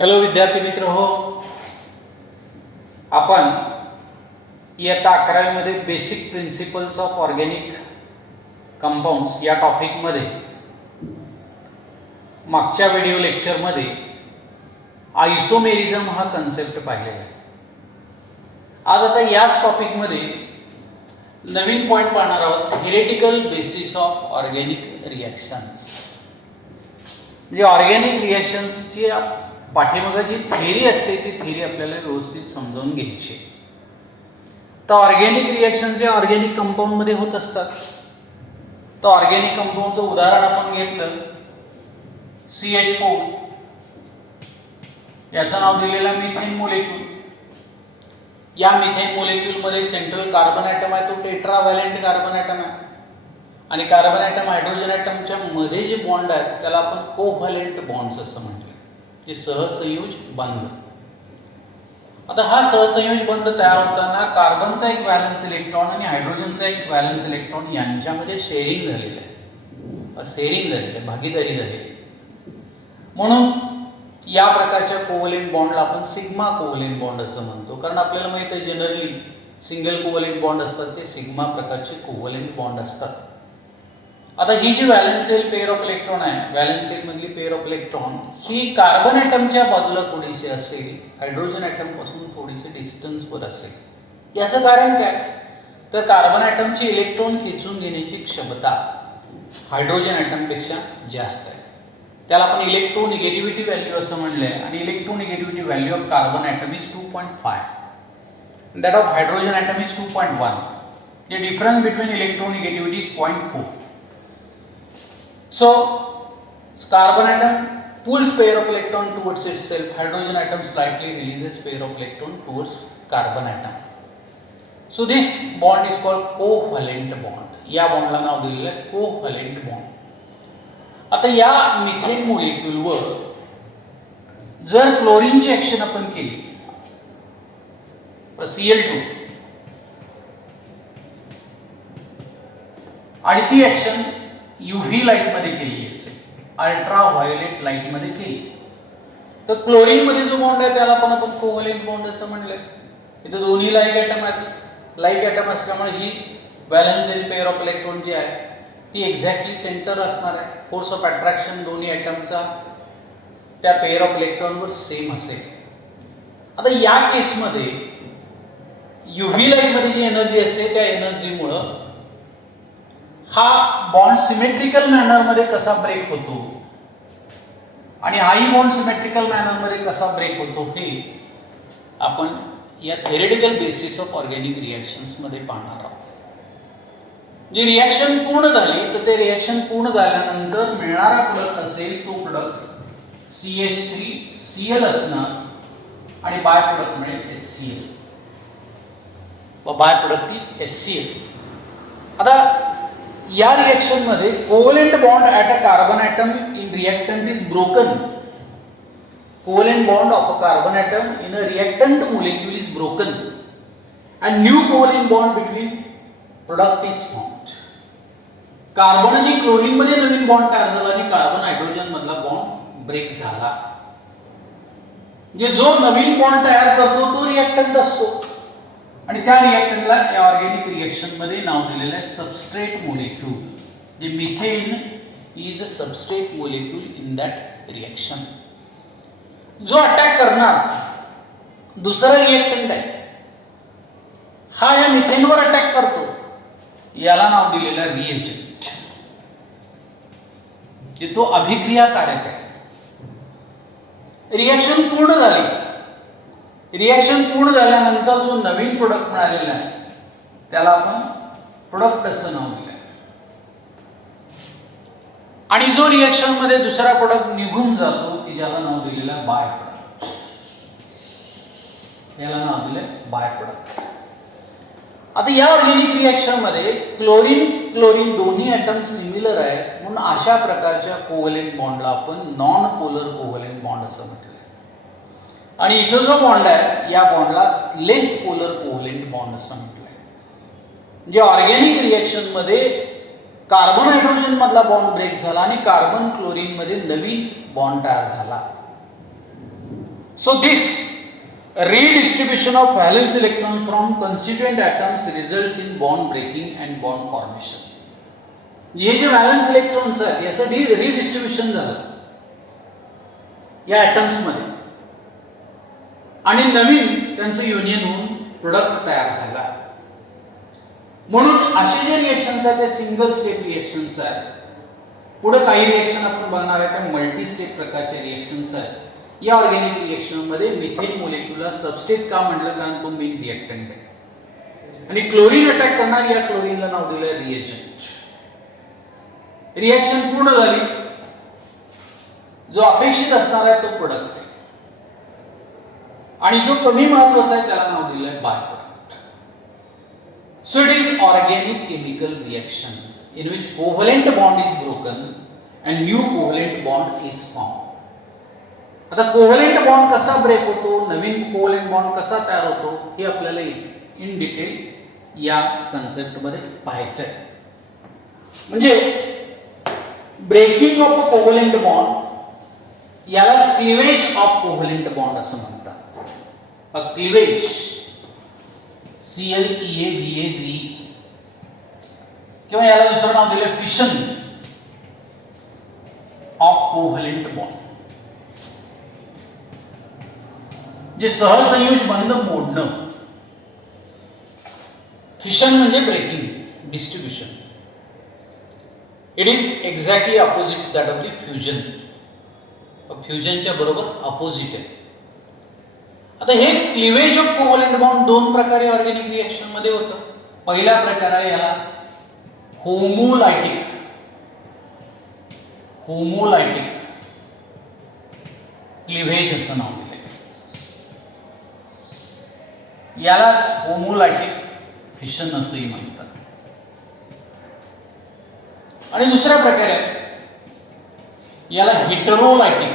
Hello विद्यार्थी मित्र हो, आपण इयत्ता 11वी मध्ये basic principles of organic compounds या टॉपिकमध्ये मागच्या व्हिडिओ लेक्चरमध्ये आयसोमेरिझम हा कन्सेप्ट पाहिलेला आहे. आज आता याच टॉपिकमध्ये नवीन पॉईंट पाहणार आहोत, theoretical basis of organic reactions. म्हणजे ऑर्गॅनिक रिॲक्शन्सची पाठीमागे जी थिअरी असते ती थिअरी आपल्याला व्यवस्थित समजावून घ्यायची. तर ऑर्गॅनिक रिॲक्शन्स या ऑर्गॅनिक कंपाऊंडमध्ये होत असतात. तर ऑर्गॅनिक कंपाऊंडचं उदाहरण आपण घेतलं CH4, याचं नाव दिलेलं आहे मिथेन मोलेक्यूल. या मिथेन मोलेक्यूलमध्ये सेंट्रल कार्बन ॲटम आहे, तो टेट्राव्हॅलेंट कार्बन ॲटम आहे. आणि कार्बन ॲटम हायड्रोजन ॲटमच्या मध्ये जे बॉन्ड आहेत त्याला आपण कोव्हॅलेंट बॉन्ड्स असं म्हटलं, जे सहसंयोज बंध. आता हा सहसंयोज बंध तयार होताना कार्बनचा एक व्हॅलन्स इलेक्ट्रॉन आणि हायड्रोजनचा एक व्हॅलन्स इलेक्ट्रॉन यांच्यामध्ये शेअरिंग झालेलं आहे, भागीदारी झालेली आहे. म्हणून या प्रकारच्या कोव्हॅलेंट बॉन्डला आपण सिग्मा कोव्हॅलेंट बॉन्ड असं म्हणतो. कारण आपल्याला माहिती आहे जनरली सिंगल कोव्हॅलेंट बॉन्ड असतात ते सिग्मा प्रकारचे कोव्हॅलेंट बॉन्ड असतात. आता ही जी valence shell pair of electron आहे, व्हॅलन्स सेल मधली पेअर ऑफ इलेक्ट्रॉन ही कार्बन ॲटमच्या बाजूला थोडीशी असेल, हायड्रोजन ॲटम पासून थोडीशी डिस्टन्सवर असेल. याचं कारण काय, तर कार्बन ॲटमची इलेक्ट्रॉन खेचून घेण्याची क्षमता हायड्रोजन ॲटमपेक्षा जास्त आहे. त्याला आपण इलेक्ट्रोनिगेटिव्हिटी व्हॅल्यू असं म्हणलं आहे. आणि electronegativity value of carbon atom is 2.5, that of hydrogen atom is 2.1. The difference between electronegativity is 0.4. So carbon atom pulls pair of electron towards itself, hydrogen atom slightly releases pair of electron towards carbon atom. So this bond is called covalent bond. या बॉन्डला नाव दिलेलं आहे covalent bond. आता या methane मोलेक्यूलवर जर क्लोरीनची action आपण केली, Cl2, आणि ती ऍक्शन UV लाईट मध्ये केली असेल, अल्ट्रा व्हायोलेट लाईट मध्ये केली, तर क्लोरीन मध्ये जो बॉन्ड आहे त्याला पण आपण कोव्हॅलेंट बॉन्ड असं म्हणलंय. इथे दोन्ही लाईक ॲटम आहेत. लाईक ॲटम असल्यामुळे ही व्हॅलन्स पेअर ऑफ इलेक्ट्रॉन जी आहे ती एक्झॅक्टली सेंटर असणार आहे. फोर्स ऑफ अट्रॅक्शन दोन्ही ॲटमचा त्या पेअर ऑफ इलेक्ट्रॉनवर सेम असेल. आता या केसमध्ये UV लाईट मध्ये जी एनर्जी असते त्या एनर्जीमुळं हा बॉन्ड सिमेट्रिकल मॅनर मध्ये कसा ब्रेक होतो आणि हाही बॉन्ड सिमेट्रिकल मॅनर मध्ये कसा ब्रेक होतो हे आपण या theoretical basis of organic reactions मध्ये पाहणार आहोत. जी रिॲक्शन पूर्ण झाली तर ते रिॲक्शन पूर्ण झाल्यानंतर मिळणारा प्रोडक्ट असेल तो प्रोडक्ट CH3Cl असणार आणि बाय प्रोडक्ट मिळेल HCl व बाय प्रोडक्ट इज HCl. आता या रिएक्शन मध्ये covalent bond at a carbon atom in reactant is broken. Covalent bond of a carbon atom in a reactant molecule is broken and new covalent bond between product is formed. Carbon आणि chlorine मध्ये नवीन bond तयार झाला आणि carbon hydrogen मधला bond break झाला. म्हणजे जो नवीन बॉन्ड तयार करतो तो रिएक्टंट असतो आणि त्या रिएक्टंटला या ऑर्गॅनिक रिएक्शन मध्ये नाव दिलेलं आहे सबस्ट्रेट मोलेक्यूल. जे methane is a substrate molecule in that reaction. जो अटॅक करणार दुसरा रिएक्टंट आहे हा या मिथेनवर अटॅक करतो, याला नाव दिलेलं आहे रिएजंट. जे तो अभिक्रियाकारक आहे. रिएक्शन पूर्ण झाली. रिएक्शन पूर्ण झाल्यानंतर जो नवीन प्रोडक्ट मिळालेला आहे त्याला आपण प्रोडक्ट असं नाव दिलं आहे. आणि जो रिएक्शन मध्ये दुसरा प्रोडक्ट निघून जातो की ज्याला नाव दिलेलं आहे बाय प्रोडक्ट. याला नाव दिलंय बाय प्रोडक्ट. आता या ऑर्गॅनिक रिएक्शन मध्ये क्लोरीन दोन्ही ॲटम सिमिलर आहे म्हणून अशा प्रकारच्या कोव्हॅलेंट बॉन्डला आपण नॉन पोलर कोव्हॅलेंट बॉन्ड असं म्हटलं. आणि इथं जो बॉन्ड आहे या बॉन्डला लेस पोलर कोव्हॅलेंट बॉन्ड असं म्हटलंय. म्हणजे ऑर्गॅनिक रिएक्शन मध्ये कार्बन हायड्रोजन मधला बॉन्ड ब्रेक झाला आणि कार्बन क्लोरीन मध्ये नवीन बॉन्ड तयार झाला. So this redistribution of valence electrons from constituent atoms results in bond breaking and bond formation. हे जे व्हॅलन्स इलेक्ट्रॉन्स आहेत याचं रिडिस्ट्रीब्युशन झालं या ॲटम्स मध्ये आणि नवीन त्यांचं युनियन होऊन प्रोडक्ट तयार झाला. म्हणून असे जे रिएक्शन्स आहेत ते सिंगल स्टेप रिएक्शन्स आहेत. पुढे काही रिएक्शन आपण बघणार आहे त्या मल्टी स्टेप प्रकारचे रिएक्शन्स आहेत. या ऑर्गॅनिक रिएक्शन मध्ये मिथेन मोलेक्युलर सबस्टेट का म्हटलं कारण तो मेन रिएक्टंट आहे आणि क्लोरीन अटॅक करणार या क्लोरीनला नाव दिलं रिएजंट. रिएक्शन पूर्ण झाली, जो अपेक्षित असणार आहे तो प्रोडक्ट आहे आणि जो कमी महत्त्वाचा आहे त्याला नाव दिलं आहे by product. So it is organic chemical reaction in which covalent bond is broken and new covalent bond is form. आता कोव्हलेंट बॉन्ड कसा ब्रेक होतो, नवीन कोव्हलेंट बॉन्ड कसा तयार होतो हे आपल्याला इन डिटेल या कन्सेप्ट मध्ये पाहायचं आहे. म्हणजे breaking of a covalent bond याला क्लिवेज ऑफ कोव्हलेंट बॉन्ड असं म्हणतात. अ क्लिवेज CLEAVAG किंवा याला दुसरं नाव दिलं फिशन ऑफ कोव्हलेंट बॉन्ड. जे सहसंयोज बंध मोडणं. फिशन म्हणजे breaking distribution. It is exactly opposite that of the fusion. फ्युजनच्या बरोबर अपोजिट आहे. आता हे क्लिवेज ऑफ कोव्हलेंट बॉन्ड दोन प्रकारे ऑर्गॅनिक रिएक्शन मध्ये होतं. पहिला प्रकार आहे याला होमोलायटिक क्लिवेज असं नाव दिलं. यालाच होमोलायटिक फिशन असंही म्हणतात. आणि दुसरा प्रकार आहे याला हेटेरोलायटिक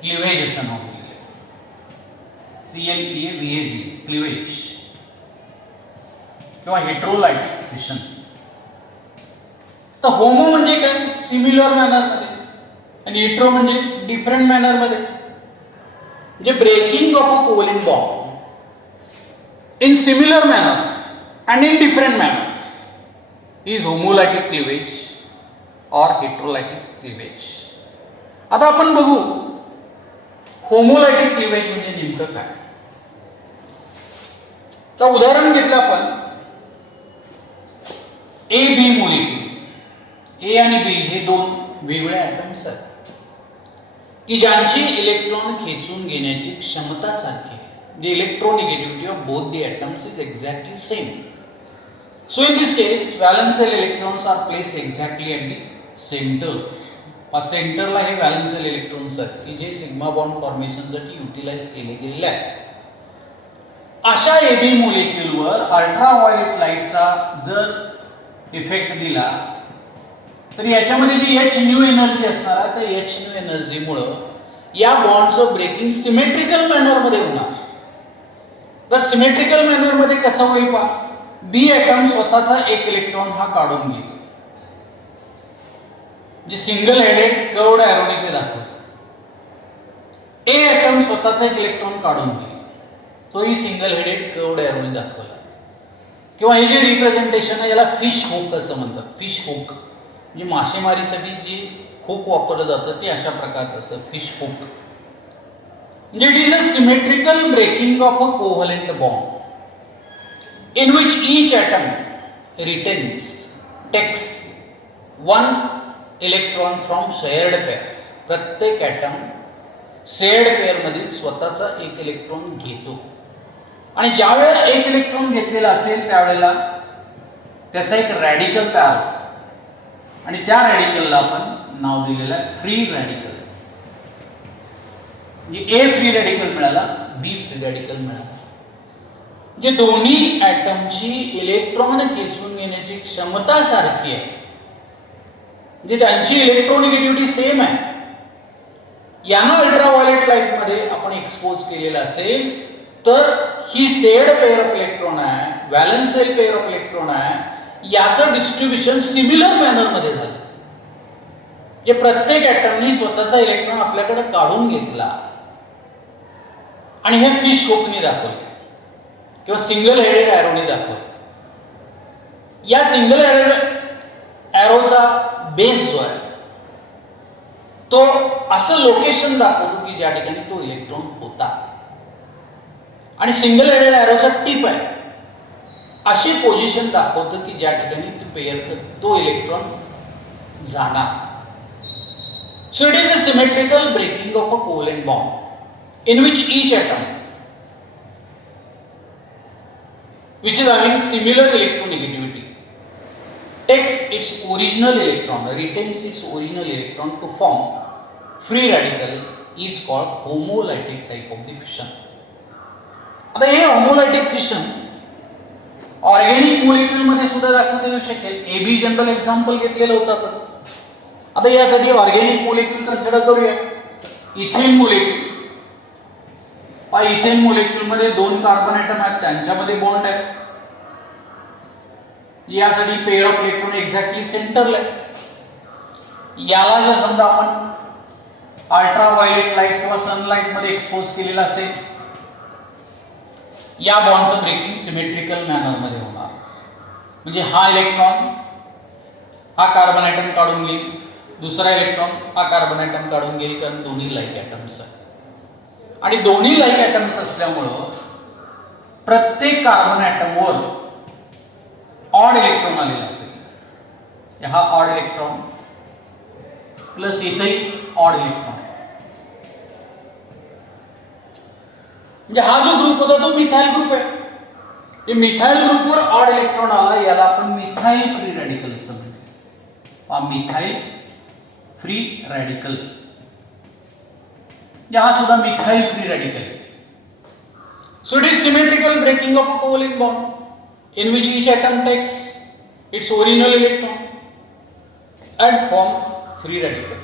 क्लिवेज असं नाव दिलं. CLEAVAG क्लिवेज किंवा हेटेरोलायटिक फिशन. तर होमो म्हणजे काय, सिमिलर मॅनर मध्ये, आणि हेटेरो म्हणजे डिफरंट मॅनर मध्ये. म्हणजे breaking of a covalent bond in similar manner and in different manner is homolytic cleavage or heterolytic cleavage. आता आपण बघू होमोलायटिक क्लिवेज म्हणजे नेमकं काय. तर उदाहरण घेतलं आपण AB मोलेक्युल. A आणि B हे दोन वेगळे ॲटम्स आहेत की ज्यांची इलेक्ट्रॉन खेचून घेण्याची क्षमता सारखी आहे. The electronegativity of both the atoms is exactly same. So in this case, valence shell electrons are placed exactly at the center. सेंटरला हे व्हॅलन्स शेल इलेक्ट्रॉन्स आहेत की जे सिग्मा बॉन्ड फॉर्मेशनसाठी युटिलाइज केले गेलेले आहेत. अशा AB मोलेक्युलवर अल्ट्राव्हायोलेट लाईटचा जर इफेक्ट दिला तर याच्यामध्ये जी H न्यू एनर्जी असणार आहे तर H न्यू एनर्जीमुळं या बॉन्डचं ब्रेकिंग सिमेट्रिकल मॅनर मध्ये होणार. तर सिमेट्रिकल मॅनर मध्ये कसं होईल पहा. बी ॲटम स्वतःचा एक इलेक्ट्रॉन हा काढून घेईल. जे सिंगल हेडेड कर्व्ड एरोने ते दाखवतो. ए ॲटम स्वतःचा एक इलेक्ट्रॉन काढून घेईल, तोही सिंगल हेडेड कर्व्ड एरोने दाखवला. किंवा हे जे रिप्रेझेंटेशन आहे याला फिश हुक असं म्हणतात. फिश हुक म्हणजे मासेमारीसाठी जी हुक वापरलं जातं ते अशा प्रकारचं असतं, फिश हुक. म्हणजे it is a symmetrical breaking of a covalent bond in which each atom takes one electron from shared pair. प्रत्येक ॲटम शेअर्ड पेअर मधील स्वतःचा एक इलेक्ट्रॉन घेतो आणि ज्या वेळेला एक इलेक्ट्रॉन घेतलेला असेल त्यावेळेला त्याचा एक रॅडिकल तयार होतो आणि त्या रॅडिकलला आपण नाव दिलेलं आहे फ्री रॅडिकल. म्हणजे ए फ्री रॅडिकल मिळाला, बी फ्री रॅडिकल मिळाला. जे दोन्ही ॲटमची इलेक्ट्रॉन खेचून घेण्याची क्षमता सारखी आहे, म्हणजे त्यांची इलेक्ट्रोनिगेटिव्हिटी सेम आहे. यांना अल्ट्राव्हायोलेट लाईट मध्ये आपण एक्सपोज केलेलं असेल तर ही शेअर्ड पेअर ऑफ इलेक्ट्रॉन आहे, valence shell pair of electron आहे, याचं डिस्ट्रीब्युशन सिमिलर मॅनर मध्ये झालं. जे प्रत्येक ॲटमनी स्वतःचा इलेक्ट्रॉन आपल्याकडे काढून घेतला आणि हे फिश होकनी दाखवले किंवा सिंगल हेडेड ॲरोनी दाखवले. या सिंगल हेडेड ॲरोचा बेस जो आहे तो असं लोकेशन दाखवतो की ज्या ठिकाणी तो इलेक्ट्रॉन होता, आणि सिंगल हेडेड ॲरोचा टिप आहे अशी पोझिशन दाखवतं की ज्या ठिकाणी तो इलेक्ट्रॉन जाणार. So it is a symmetrical breaking of a covalent bond in which each atom, which is having similar electronegativity, takes its original electron, retains its original electron to form free radical, is called homolytic type of the fission. आता हे homolytic fission organic molecule मध्ये सुद्धा दाखवता येऊ शकेल. AB general example घेतलेलं होतं आपण. आता यासाठी ऑर्गॅनिक मोलिक्यूल कन्सिडर करूया. इथेन मोलिक्यूल, इथेन मोलिक्यूल मध्ये 2 कार्बन ॲटम आहेत, त्यांच्यामध्ये बॉन्ड आहे. यासाठी पेअर ऑफ इलेक्ट्रॉन एक्झॅक्टली सेंटरला आहे. याला जर समजा आपण अल्ट्रा व्हायोलेट लाईट किंवा सनलाईट मध्ये एक्सपोज केलेला असेल, या बॉन्डचं ब्रेकिंग सिमेट्रिकल मॅनर मध्ये होणार. म्हणजे हा इलेक्ट्रॉन हा कार्बन ॲटम काढून घेईल, दुसरा इलेक्ट्रॉन हा कार्बन ॲटम काढून घेईल, कारण दोन्ही लाईक ॲटम्स आहेत. आणि दोन्ही लाईक ॲटम्स असल्यामुळं प्रत्येक कार्बन ॲटमवर ऑड इलेक्ट्रॉन आलेला असेल. हा ऑड इलेक्ट्रॉन प्लस इथेही ऑड इलेक्ट्रॉन. म्हणजे हा जो ग्रुप होता तो मिथाइल ग्रुप आहे. मिथाइल ग्रुपवर ऑड इलेक्ट्रॉन आला, याला आपण मिथाइल फ्री रॅडिकल असं म्हणतो. मिथाइल फ्री रॅडिकल, हा सुद्धा methyl free radical. So it is symmetrical breaking of a covalent bond in which each atom takes its original electron and form free radical.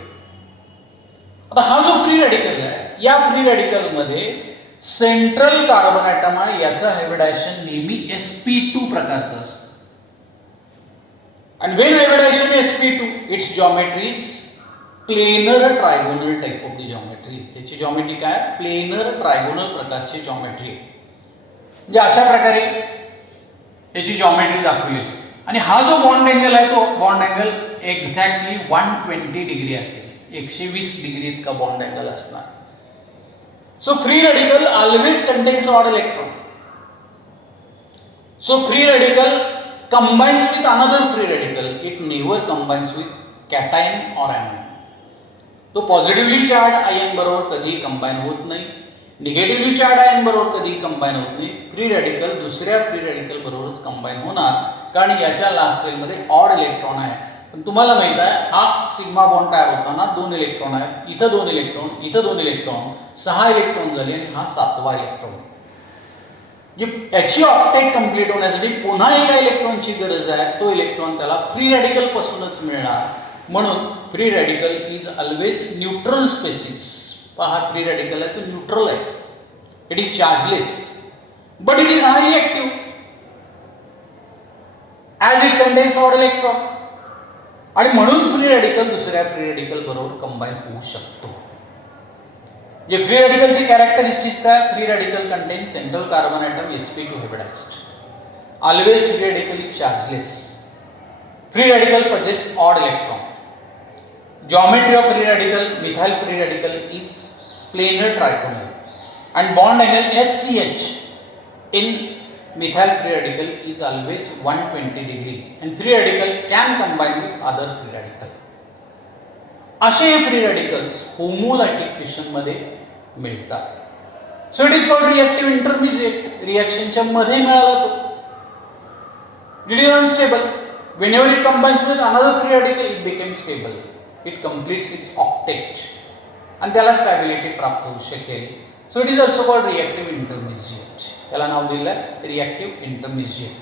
आता हा जो फ्री रॅडिकल आहे, या free radical मध्ये central carbon atom आहे, याचं hybridisation नेहमी sp2 प्रकारचं असतं. And when hybridization sp2, its geometry is planar trigonal type of the geometry. त्याची जॉमेट्री काय? प्लेनर ट्रायगोनल प्रकारची जॉमेट्री. म्हणजे अशा प्रकारे त्याची जॉमेट्री दाखवली. आणि हा जो बॉन्ड अँगल आहे तो बॉन्ड अँगल एक्झॅक्टली 120 डिग्री असेल. 120 डिग्री इतका बॉन्ड अँगल असणार. So free radical always contains odd electron. So free radical combines with another free radical. It never combines with cation or anion. तो positively charge ion बरोबर कधी combine होत नाही, negatively charge ion बरोबर कधी combine होत नाही. फ्री रॅडिकल दुसऱ्या फ्री रॅडिकल बरोबरच कंबाईन होणार, कारण याच्या लास्ट सेलमध्ये ऑड इलेक्ट्रॉन आहे. पण तुम्हाला माहित आहे हा सिग्मा बॉन्ड तयार होताना 2 इलेक्ट्रॉन आहेत, इथं 2 इलेक्ट्रॉन, इथं 2 इलेक्ट्रॉन, 6 इलेक्ट्रॉन झाले आणि हा 7वा इलेक्ट्रॉन. याची ऑक्टेट कंप्लीट होण्यासाठी पुन्हा एका इलेक्ट्रॉनची गरज आहे. तो इलेक्ट्रॉन त्याला फ्री रॅडिकल पासूनच मिळणार. म्हणून free radical is always neutral species. हा फ्री रॅडिकल आहे तो न्यूट्रल आहे. It is chargeless but it is highly active as it contains odd electron. आणि म्हणून फ्री रॅडिकल दुसऱ्या फ्री रॅडिकल बरोबर कंबाईन होऊ शकतो. जे फ्री रॅडिकलची कॅरेक्टरिस्टिक्स काय? Free radical contain central carbon atom sp2 hybridized. Always free radical is chargeless. Free radical possess odd electron. Geometry of free radical, methyl free radical is planar trigonal and bond angle HCH in methyl free radical is always 120 degree and free radical can combine with other free radical. असे हे free radicals होमोलायटिक fission मध्ये मिळतात. So it is called reactive intermediate. रिएक्शनच्या मध्ये मिळाला तो. It is unstable. Whenever it combines with another free radical, it becomes stable. It completes its octet and त्याला stability प्राप्त होऊ शकेल. So it is also called reactive intermediate. त्याला नाव दिलं आहे रिएक्टिव्ह इंटरमिजिएट.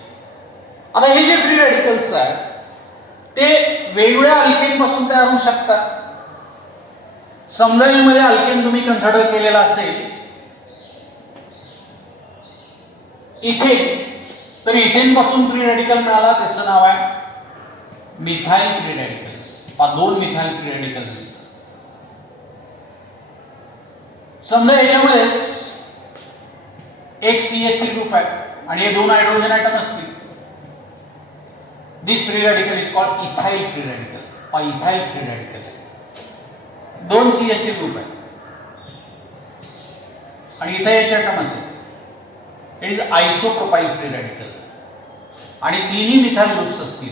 आता हे जे फ्री रॅडिकल्स आहेत ते वेगवेगळ्या अल्केन पासून तयार होऊ शकतात. समजा यामध्ये अल्केन तुम्ही कन्सिडर केलेला असेल इथेन, तर इथेन पासून फ्री रॅडिकल मिळाला, त्याचं नाव आहे मिथाइल फ्री रॅडिकल. दोन मिथाइल फ्री रॅडिकल मिळतात. समजा याच्यामध्येच एक CH3 ग्रुप आहे आणि हे दोन हायड्रोजन ॲटम असतील. This free radical is called ethyl free radical ethyl free radical. दोन CH3 ग्रुप आहे आणि इथे एक ॲटम असेल. It is isopropyl free radical आणि तिन्ही मिथाइल ग्रुप्स असतील.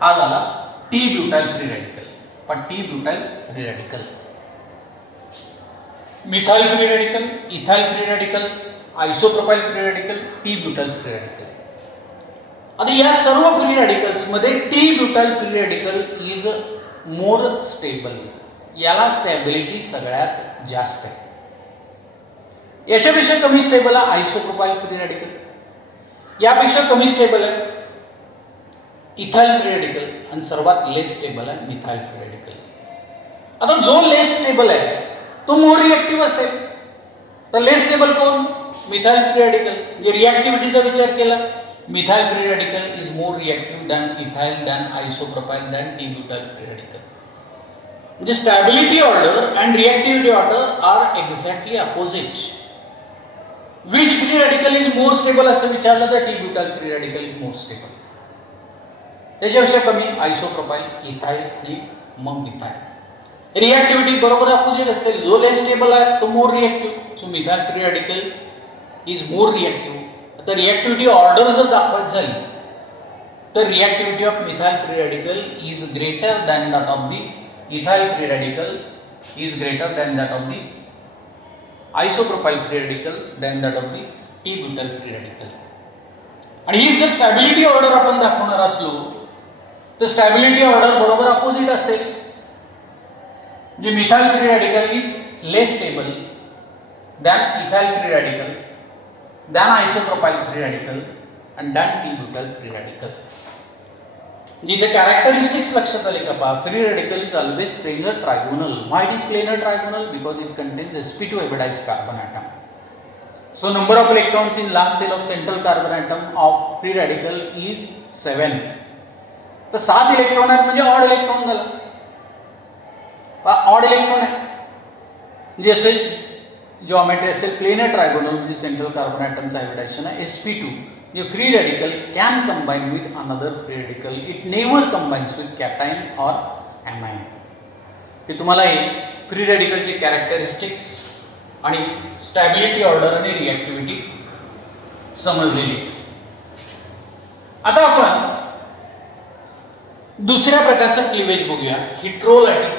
हा झाला टी ब्युटाइल फ्री रॅडिकल. पण T butyl free radical, methyl free radical, ethyl free radical, isopropyl free radical, T butyl free radical. आता या सर्व फ्री रॅडिकल्स मध्ये T butyl free radical is more stable. याला stability सगळ्यात जास्त आहे. याच्यापेक्षा कमी स्टेबल आहे आयसोप्रोपाइल फ्री रॅडिकल. यापेक्षा कमी स्टेबल आहे इथाइल फ्री रॅडिकल आणि सर्वात लेस स्टेबल आहे मिथाइल फ्री रॅडिकल. आता जो लेस स्टेबल आहे तो मोर रिएक्टिव्ह असेल. तर लेस स्टेबल कोण? Methyl free radical. म्हणजे रिएक्टिव्हिटीचा विचार केला, methyl free radical is more reactive than ethyl than isopropyl than T butyl free radical. म्हणजे stability order and reactivity order are exactly opposite. Which free radical is more stable असं विचारलं तर T butyl free radical is more stable. त्याच्यापेक्षा कमी आयसोप्रोपाइल, ethyl आणि मग methyl. रिएक्टिव्हिटी बरोबर opposite असेल. जो लेस स्टेबल आहे तो more reactive. So methyl free radical is more reactive. आता रिएक्टिव्हिटी ऑर्डर जर दाखवायची झाली तर reactivity of methyl free radical is greater than that of the ethyl free radical is greater than that of the isopropyl free radical than that of the T butyl free radical. आणि ही जर stability order आपण दाखवणार असलो तर stability order बरोबर opposite असेल. म्हणजे methyl free radical is less stable than ethyl free radical than isopropyl free radical and than T butyl free radical. म्हणजे इथे कॅरेक्टरिस्टिक्स लक्षात आले का पहा. Free radical is always planar trigonal. Why it is planar trigonal? Because it contains sp2 hybridized carbon atom. So number of electrons in last cell of central carbon atom of free radical is 7. तर 7 electron आहेत म्हणजे odd electron झाला. Odd electron आहे म्हणजे असेल geometry असेल planar trigonal म्हणजे central carbon ॲटमचं हायब्रिडायझेशन आहे sp2. म्हणजे free radical can combine with another free radical. It never combines with cation or anion. हे तुम्हाला हे फ्री रॅडिकलचे कॅरेक्टरिस्टिक्स आणि स्टॅबिलिटी ऑर्डर आणि रिॲक्टिव्हिटी समजलेली. आता आपण दुसऱ्या प्रकारचं क्लिवेज बघूया, हिट्रोलायटिक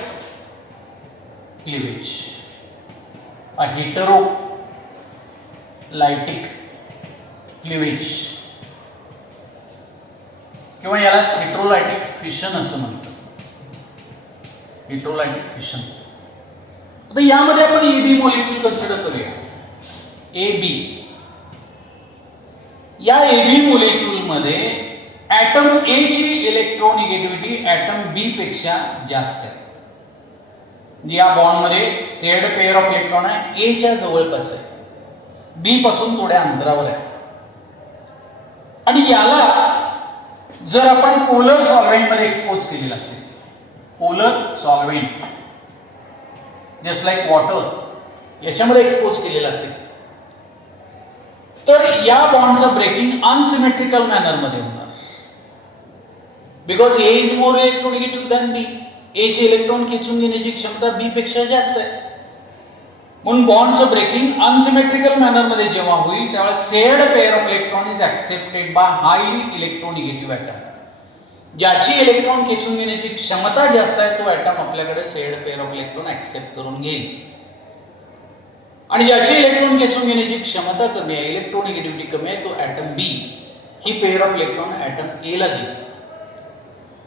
क्लिवेज. हिटेरोलायटिक क्लिवेज किंवा यालाच हिट्रोलायटिक फिशन असं म्हणतात. हिट्रोलायटिक फिशन. आता यामध्ये आपण एबी मॉलिक्यूल कन्सिडर करूया. एबी या एबी मॉलिक्यूल मध्ये ॲटम ए ची इलेक्ट्रोनिगेटिव्हिटी ॲटम बी पेक्षा जास्त आहे. या बॉन्ड मध्ये शेअर्ड पेअर ऑफ इलेक्ट्रॉन आहे ए च्या जवळपास आहे, बी पासून थोड्या अंतरावर आहे. आणि याला जर आपण पोलर सॉल्व्हेंट मध्ये एक्सपोज केलेला असेल, polar solvent just like water याच्यामध्ये एक्सपोज केलेला असेल तर या बॉन्डचं ब्रेकिंग अनसिमेट्रिकल मॅनर मध्ये होणार. Because A is more electronegative than B. A चे इलेक्ट्रॉन खेचून घेण्याची क्षमता बी पेक्षा जास्त आहे. म्हणून बॉन्डचं ब्रेकिंग अनसिमेट्रिकल मॅनर मध्ये जेव्हा होईल तेव्हा shared pair of electron is accepted by highly electronegative atom. ज्याची इलेक्ट्रॉन खेचून घेण्याची क्षमता जास्त आहे तो ॲटम आपल्याकडे shared pair of electron accept करून घेईल. आणि ज्याची इलेक्ट्रॉन खेचून घेण्याची क्षमता कमी आहे, इलेक्ट्रोनिगेटिव्हिटी कमी आहे, तो ॲटम बी ही pair of electron atom A ला देईल.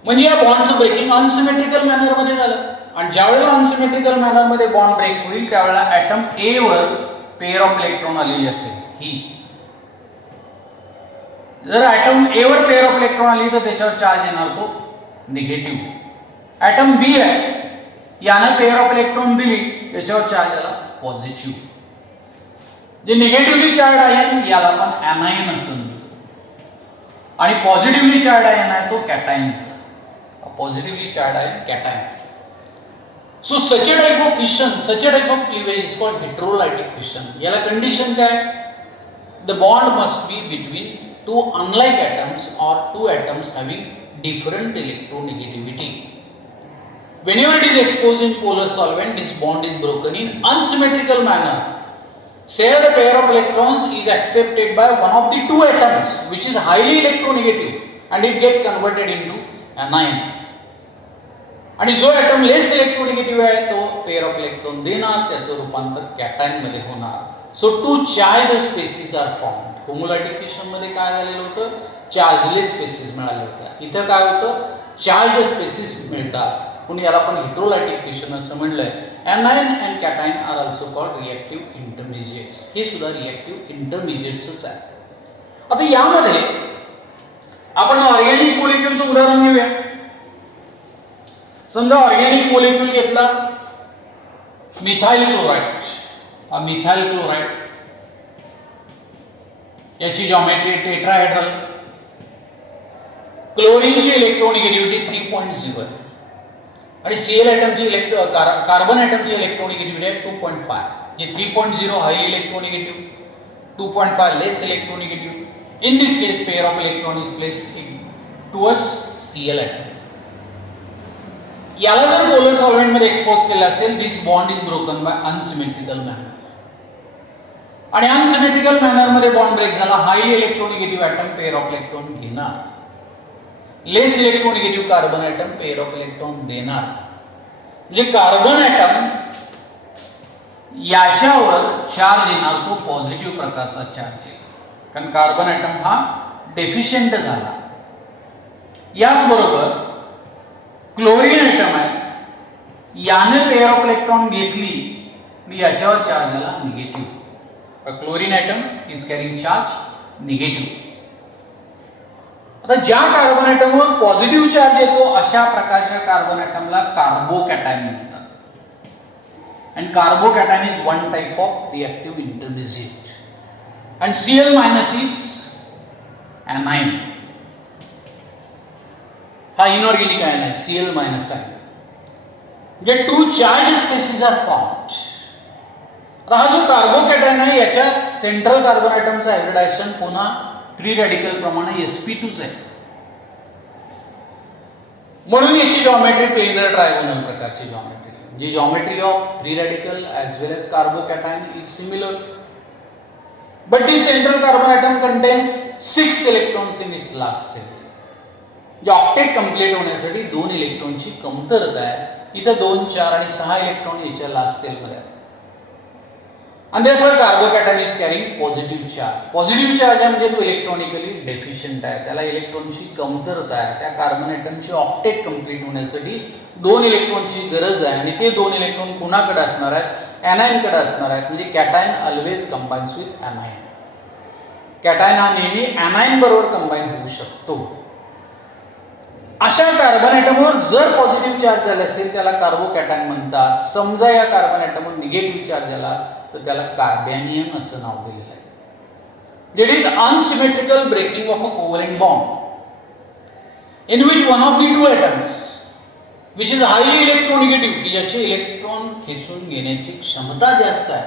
म्हणजे या बॉन्डचं ब्रेकिंग अनसिमेट्रिकल मॅनर मध्ये झालं. आणि ज्यावेळेला अनसिमेट्रिकल मॅनर मध्ये बॉन्ड ब्रेक होईल त्यावेळेला ॲटम ए वर पेअर ऑफ इलेक्ट्रॉन आलेली असेल ही. जर ॲटम ए वर पेअर ऑफ इलेक्ट्रॉन आली तर त्याच्यावर चार्ज येणार तो निगेटिव्ह. ॲटम बी आहे याने पेअर ऑफ इलेक्ट्रॉन दिली त्याच्यावर चार्ज आला पॉझिटिव्ह. जे निगेटिव्हली चार्ज आहे याला आपण ॲनायन असं म्हणतो. आणि पॉझिटिव्हली चार्ज आयन आहे तो cation. Positively charge ion cation. So such a type of fission, such a type of cleavage is called heterolytic fission. याला कंडिशन काय? The bond must be between two unlike atoms or two atoms having different electronegativity. Whenever it is exposed in polar solvent, this bond is broken in unsymmetrical manner. Shared pair of electrons is accepted by one of the two atoms which is highly electronegative and it gets converted into anion. आणि जो item लेस इलेक्ट्रोनिगेटिव्ह आहे तो pair of electron देणार, त्याचं रूपांतर cation मध्ये होणार. So two charge species are form. Homolytic fission मध्ये काय झालेलं होतं? चार्जलेस स्पेसिस मिळाले होत्या. इथं काय होतं? चार्ज स्पेसिस मिळतात, म्हणून याला आपण हेटेरोलायटिक फिशन असं म्हणलंय. Anion and cation are also called reactive intermediates. हे सुद्धा रिएक्टिव्ह इंटरमिजिएट्सच आहे. आता यामध्ये आपण ऑर्गॅनिक मॉलिक्युलचं उदाहरण घेऊया. समजा ऑर्गॅनिक मॉलिक्यूल घेतला मिथाइल क्लोराइड. मिथाइल क्लोराइड याची जॉमेट्री टेट्राहेड्रल. क्लोरीनची इलेक्ट्रोनिगेटिव्हिटी 3.0 आहे आणि सीएल ॲटमची कार्बन ॲटमची इलेक्ट्रोनिगेटिव्हिटी आहे 2.5. जे 3.0 high electronegative, 2.5 less electronegative. In this case pair of electron is placed towards CL atom. याला जर पोलर सॉल्व्हेंट मध्ये एक्सपोज केलं असेल, this bond is broken by unsymmetrical manner. आणि अनसिमेट्रिकल मॅनर मध्ये बॉन्ड ब्रेक झाला. Highly electronegative atom pair of electron घेणार, less electronegative carbon atom pair of electron देणार. म्हणजे कार्बन ॲटम याच्यावर चार्ज येणार, तो पॉझिटिव्ह प्रकारचा चार्ज येतो, कारण कार्बन ॲटम हा डेफिशियंट झाला. याचबरोबर क्लोरीन ॲटम आहे, याने पेअर ऑफ इलेक्ट्रॉन घेतली, याच्यावर चार्ज झाला negative. Chlorine atom is carrying charge negative. आता ज्या कार्बन ॲटमवर पॉझिटिव्ह चार्ज येतो अशा प्रकारच्या कार्बन ॲटमला कार्बोकॅटायन म्हणतात. आणि carbocation is one type of reactive intermediate. आणि Cl मायनस इज anion. हा इनऑर्गॅनिक आयन आहे, Cl मायनस आहे. म्हणजे two charge species are formed. आता हा जो कार्बोकॅटायन आहे याच्या सेंट्रल कार्बन ॲटमचा हायब्रिडायझेशन पुन्हा फ्री रॅडिकल प्रमाणे sp2 आहे. म्हणून याची जॉमेट्री प्लेनर ट्रायगोनल प्रकारची जॉमेट्री. जी geometry of free radical as well as carbocation is similar. But this central carbon atom contains 6 electrons in its last shell. जे octet complete होण्यासाठी 2 इलेक्ट्रॉनची कमतरता आहे. इथं 2, 4 आणि 6 इलेक्ट्रॉन याच्या लास्ट सेलमध्ये आहेत. आणि therefore carbocation is carrying positive charge. Positive charge आहे म्हणजे तो इलेक्ट्रॉनिकली डेफिशियंट आहे, त्याला इलेक्ट्रॉनची कमतरता आहे. त्या कार्बन ॲटमची ऑक्टेट कंप्लीट होण्यासाठी 2 इलेक्ट्रॉनची गरज आहे. आणि ते 2 इलेक्ट्रॉन कुणाकडे असणार आहेत? ॲनायनकडे असणार आहेत. म्हणजे cation always combines with anion. Cation हा नेहमी ॲनायन बरोबर कंबाईन होऊ शकतो. अशा कार्बन ॲटमवर जर पॉझिटिव्ह चार्ज झाला असेल त्याला कार्बोकॅटायन म्हणतात. समजा या कार्बन ॲटमवर निगेटिव्ह चार्ज झाला तर त्याला कार्बॅनियन असं नाव दिलेलं आहे. That is unsymmetrical breaking of a covalent bond in which one of the two atoms which is highly electronegative, की ज्याचे इलेक्ट्रॉन खेचून घेण्याची क्षमता जास्त आहे,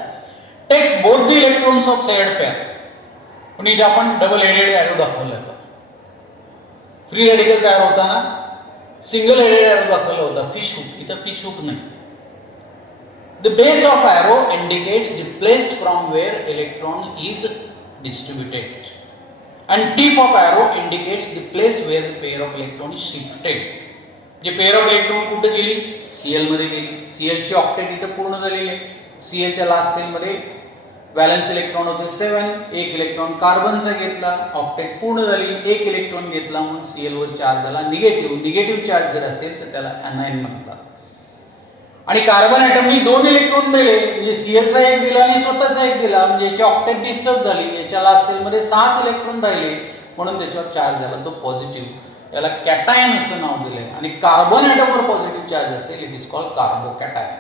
takes both the electrons of shared pair. पण इथे आपण डबल हेडेड ॲरो दाखवलं होतं. फ्री रॅडिकल तयार होताना सिंगल हेडेड ॲरो दाखवला होता, फिश हुक. इथं फिश हुक नाही. The base of arrow indicates the place from where electron is distributed, and tip of arrow indicates the place where the pair of electron is shifted. जे pair of electron कुठे गेली? Cl मध्ये गेली. Cl ची octet इथं पूर्ण झालेली आहे. Cl च्या लास्ट सेल मध्ये व्हॅलन्स इलेक्ट्रॉन होते 7. एक इलेक्ट्रॉन कार्बनचा घेतला, ऑक्टेट पूर्ण झाली. एक इलेक्ट्रॉन घेतला म्हणून Cl वर चार्ज झाला निगेटिव्ह. निगेटिव्ह चार्ज जर असेल तर त्याला ॲनायन म्हणतात. आणि कार्बन ॲटमनी 2 इलेक्ट्रॉन दिले, म्हणजे Clचा एक दिला आणि स्वतःचा एक दिला, म्हणजे याची ऑक्टेट डिस्टर्ब झाली. याच्या लास्ट सेलमध्ये 6 इलेक्ट्रॉन राहिले म्हणून त्याच्यावर चार्ज झाला तो पॉझिटिव्ह. याला कॅटायन असं नाव दिलंय. आणि कार्बन ॲटमवर पॉझिटिव्ह चार्ज असेल इट इज कॉल्ड कार्बोकॅटायन.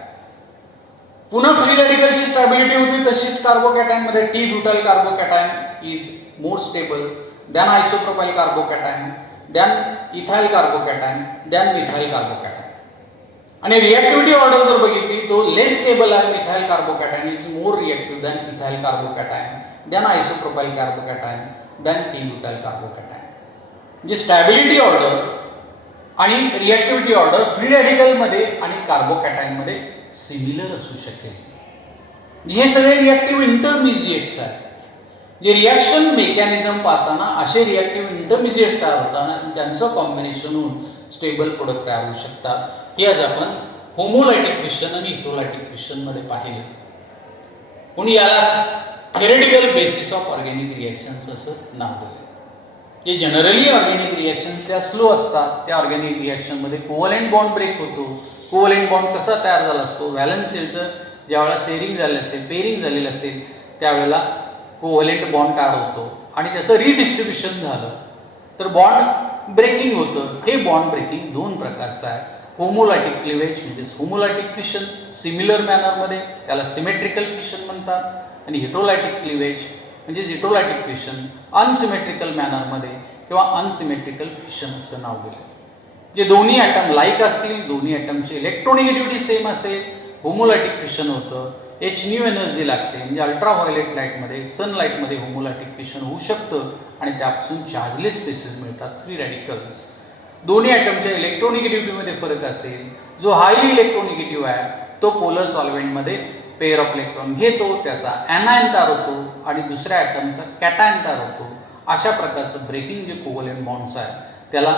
पुन्हा फ्री रॅडिकलची स्टॅबिलिटी होती तशीच कार्बोकॅटायन मध्ये. T butyl carbocation is more stable then isopropyl carbocation, then ethyl carbocation, then methyl carbocation. आणि रिॲक्टिव्हिटी ऑर्डर जर बघितली तो लेस स्टेबल आहे methyl carbocation is more reactive than ethyl carbocation, then isopropyl carbocation, then T butyl carbocation. म्हणजे stability order आणि reactivity order free रॅडिकलमध्ये आणि कार्बोकॅटायनमध्ये similar असू शकेल. हे सगळे रिॲक्टिव्ह इंटरमिजिएट्स आहेत. जे रिॲक्शन मेकॅनिझम पाहताना असे रिॲक्टिव्ह इंटरमिजिएट्स तयार होताना त्यांचं कॉम्बिनेशन होऊन स्टेबल प्रोडक्ट तयार होऊ शकतात. हे आज आपण होमोलायटिक फिशन आणि हिटरोलायटिक फिशन मध्ये पाहिले. म्हणून याला theoretical basis of organic reactions असं नाव दिलं. जे जनरली ऑर्गॅनिक रिॲक्शन्स या स्लो असतात त्या ऑर्गॅनिक रिॲक्शनमध्ये कोव्हलंट बॉन्ड ब्रेक होतो. कोव्हलंट बॉन्ड कसा तयार झाला असतो, व्हॅलन्स शेलचं ज्यावेळेला शेअरिंग झालं असेल, पेरिंग झालेलं असेल त्यावेळेला कोव्हलंट बॉन्ड तयार होतो आणि त्याचं रिडिस्ट्रीब्युशन झालं तर बॉन्ड ब्रेकिंग होतं. हे बॉन्ड ब्रेकिंग दोन प्रकारचं आहे. होमोलायटिक क्लिवेज म्हणजे होमोलायटिक फिशन सिमिलर मॅनरमध्ये त्याला सिमेट्रिकल फिशन म्हणतात, आणि हिटरोलायटिक क्लिवेज म्हणजे हिटरोलायटिक फिशन अनसिमेट्रिकल मॅनरमध्ये किंवा अनसिमेट्रिकल फिशन असं नाव दिलं. जे दोन्ही ॲटम लाईक असतील, दोन्ही ॲटमची इलेक्ट्रोनिगेटिव्हिटी सेम असेल, होमोलायटिक फिशन होतं. h एनर्जी लागते म्हणजे अल्ट्राव्हायोलेट लाईटमध्ये सनलाईटमध्ये होमोलायटिक फिशन होऊ शकतं आणि त्यापासून चार्जलेस स्पेसिस मिळतात फ्री रॅडिकल्स. दोन्ही ॲटमच्या इलेक्ट्रोनिगेटिव्हिटीमध्ये फरक असेल. जो हायली इलेक्ट्रोनिगेटिव्ह आहे तो पोलर सॉल्व्हेंटमध्ये पेअर ऑफ इलेक्ट्रॉन घेतो, त्याचा ॲनायन तयार होतो आणि दुसऱ्या ॲटमचा कॅटायन तयार होतो. अशा प्रकारचं ब्रेकिंग जे कोव्हलंट बॉन्ड्स आहे त्याला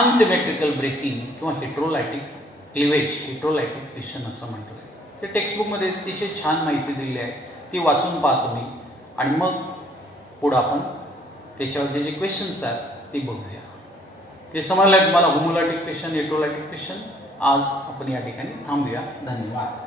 अनसिमेट्रिकल ब्रेकिंग किंवा हिट्रोलायटिक क्लिवेज हिट्रोलायटिक फिशन असं म्हटलं. ते टेक्स्टबुकमध्ये अतिशय छान माहिती दिली आहे, ती वाचून पाहा तुम्ही आणि मग पुढं आपण त्याच्यावर जे क्वेश्चन्स आहेत ते बघूया. ते समजलं तुम्हाला होमोलायटिक फिशन हिट्रोलायटिक फिशन. आज आपण या ठिकाणी थांबूया. धन्यवाद.